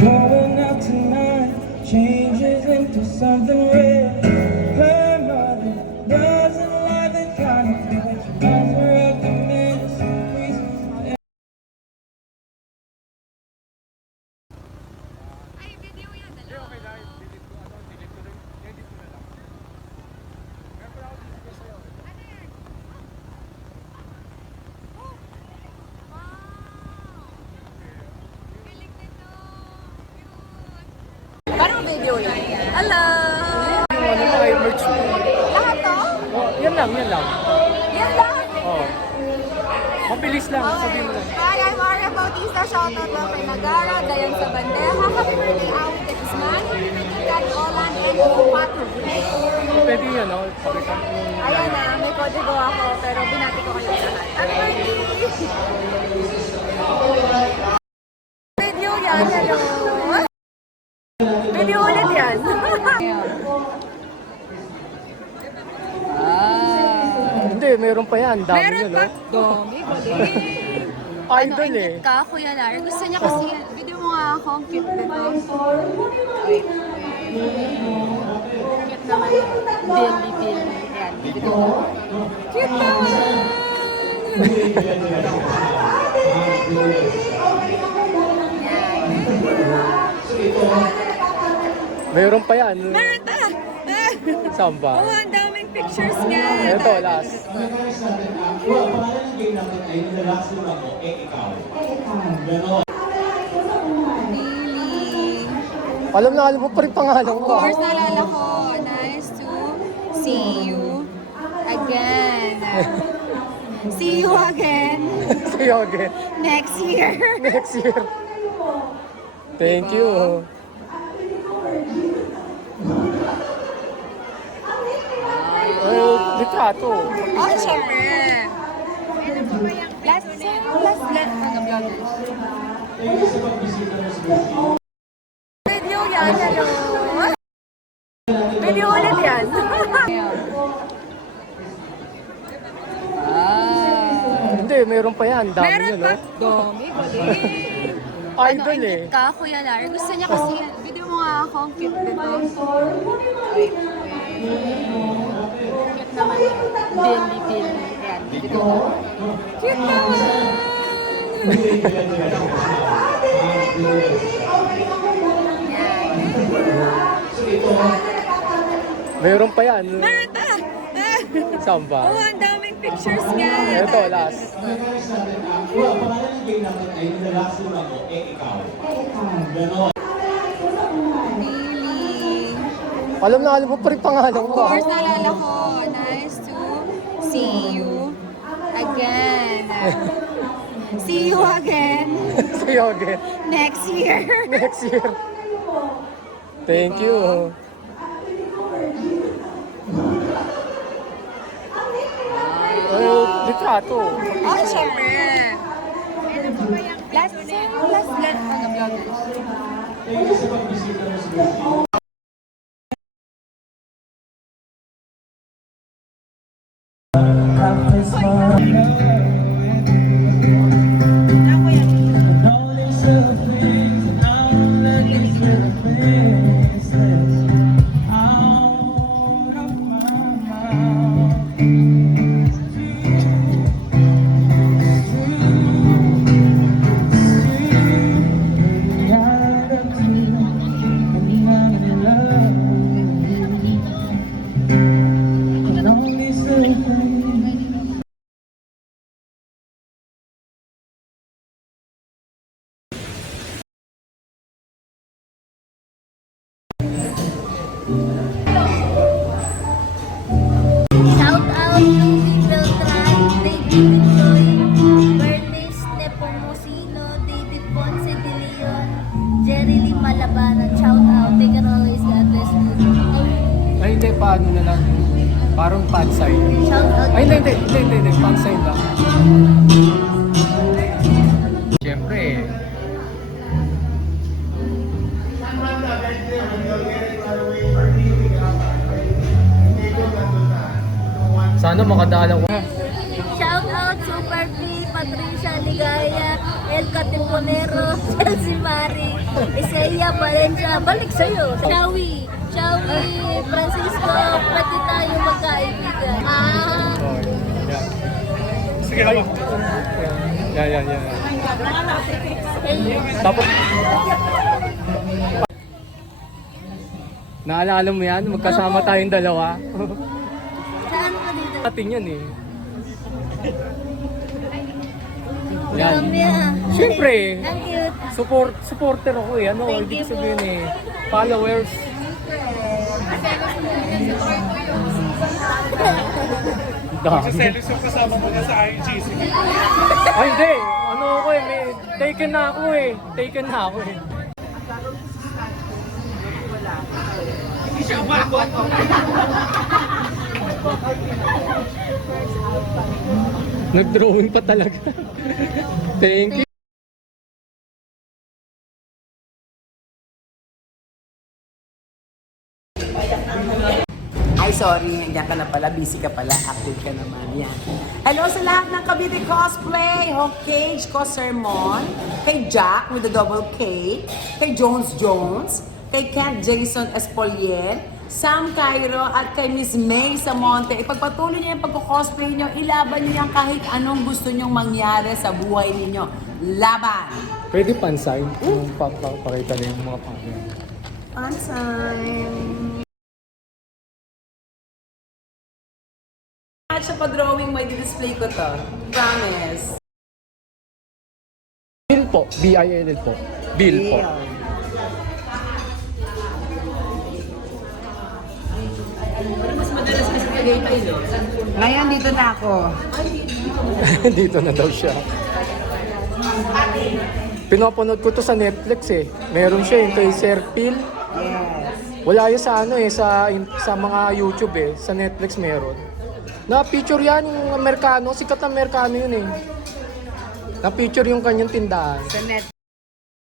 Going out tonight changes into something real. Her mother doesn't like the kind of thing that reminds her of the minutes and Ay, video yan. Dalawa. Okay na, delete ko, delete ko rin. Edit ko na lang. Meron pala ako dito sa'yo. Ano yan? Oh! Wow! Galing nito. Cute. Parang video yan. Hello! Ano na ay merch mo? Lahat to? Oh, yan lang, yan lang. Yan lahat? Oh. Mabilis lang, sabihin mo lang. Hi, I'm Maria Bautista. Shoutout lang kay Nagara, Dayan sa Bandeja. Happy birthday, Awit Guzman. Happy birthday, Daddy Olan, and Pato. Pwede yun, no? Pakita mo yung Ayan na, may kodigo ako, pero binati ko kayo lahat. Happy birthday! Video yan, hello! Video ulit yan. Hindi, meron pa yan. Dami Meron yun, pa? no? Dami, galing. Idol eh. Ingit ka, Kuya Lar. Gusto niya kasi yan. Video mo nga ako, ang cute nito. Cute naman. Billy. Ayan, video mo. Cute naman! Meron pa yan. Meron pa! Saan ba? Oh, ang daming pictures niya. Ito, last. Billy. Alam mo pa rin pangalan Of ko. ah. course, naalala ko. Nice to see you again. See you again Sa'yo again. next year. Next year. Thank you. Litrato. Oh, syempre. Last vlog. Video yan, hello. Video ulit yan. Hindi, meron pa yan. Dami Meron yun, pa? no? Dami, galing. Idol eh. Ingit ka, Kuya Lar. Gusto niya kasi yan. Video mo nga ako, ang cute nito. Cute naman. Billy. Ayan, video mo. Cute naman! Meron pa yan. Meron pa! Saan ba? Oh, ang daming pictures niya. Ito, last. Billy. Alam mo pa rin pangalan Of ko. ah. course, naalala ko. Nice to see you again. See you again Sa'yo again. next year. Next year. Thank you. Litrato. Oh, syempre. Last vlog. Shout out to Beltran, David Joy, Bernice Nepomuceno, David Ponce de Leon, Jerry Lee Malabanan. Shout out. Take care always. God bless you. Ay, hindi. Paano na lang? Parang fan sign. Shout out. Ay, hindi. Fan sign lang. Siyempre. Sana makadala ko. Shout out Super P, Patricia Ligaya, El Catiponero, Chelsea Mari, Isaiah Valencia, balik sa'yo. Shawi, Francisco, pwede tayo magkaibigan. Sige lang. Yan. Tapos, naalala mo yan? Magkasama tayong dalawa. Saan ka dito? Atin yan eh. Yan. Dami ah. Siyempre. Ang cute. Supporter ako eh. Ano, Thank ibig you sabihin po. eh. Followers. Dami. Selos yung kasama mo na sa IGC. Ay, hindi. Ano ako eh. Taken na ako eh. Nag-drawing pa talaga. Thank you. Ay, sorry, nandiyan ka na pala, busy ka pala, active ka naman, yan. Hello sa lahat ng Cavite Cosplay, Cage ko Sermon, kay Jack with the double K, kay Jones, kay Kent Jason Espolier, Sam Cairo at kay Miss May Samonte. Ipagpatuloy niyo yung pagko-cosplay niyo, ilaban niyo yan kahit anong gusto niyong mangyari sa buhay ninyo. Laban! Pwede pan-sign. Pakita na yung mga pangyan. Pansign! At sa pa-drawing, may display ko to. Promise. Bill po. B-I-L-L po. Bill po. Mas madalas kasi Tagaytay, no? Ngayon, dito na ako. Dito na daw siya. Pinapanood ko to sa Netflix eh. Meron siya yung kay Sir Phil. Yes. Wala yun sa ano eh, sa mga YouTube eh. Sa Netflix meron. Na-feature yan yung Amerikano. Sikat na Amerikano yun eh. Na-feature yung kanyang tindahan. Sa net.